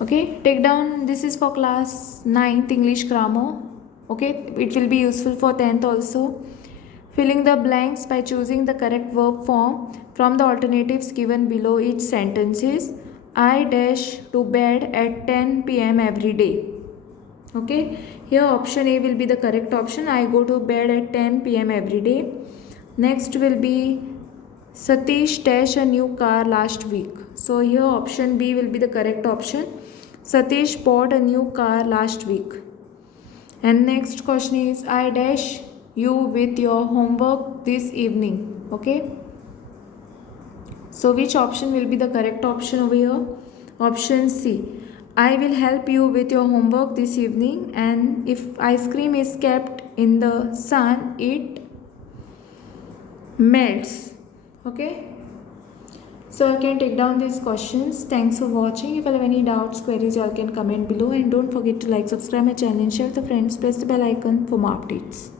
Okay, take down, this is for class 9th English grammar. Okay, it will be useful for 10th also. Filling the blanks by choosing the correct verb form from the alternatives given below each sentences. I dash to bed at 10 p.m. every day. Okay, here option A will be the correct option. I go to bed at 10 p.m. every day. Next will be Satish dash a new car last week. So here option B will be the correct option. Satish bought a new car last week. And next question is I dash you with your homework this evening. Okay. So which option will be the correct option over here? Option C. I will help you with your homework this evening, and if ice cream is kept in the sun, it melts. Okay. So you can take down these questions. Thanks for watching. If you have any doubts, queries, you all can comment below, and don't forget to like, subscribe my channel and share with your friends. Press the bell icon for more updates.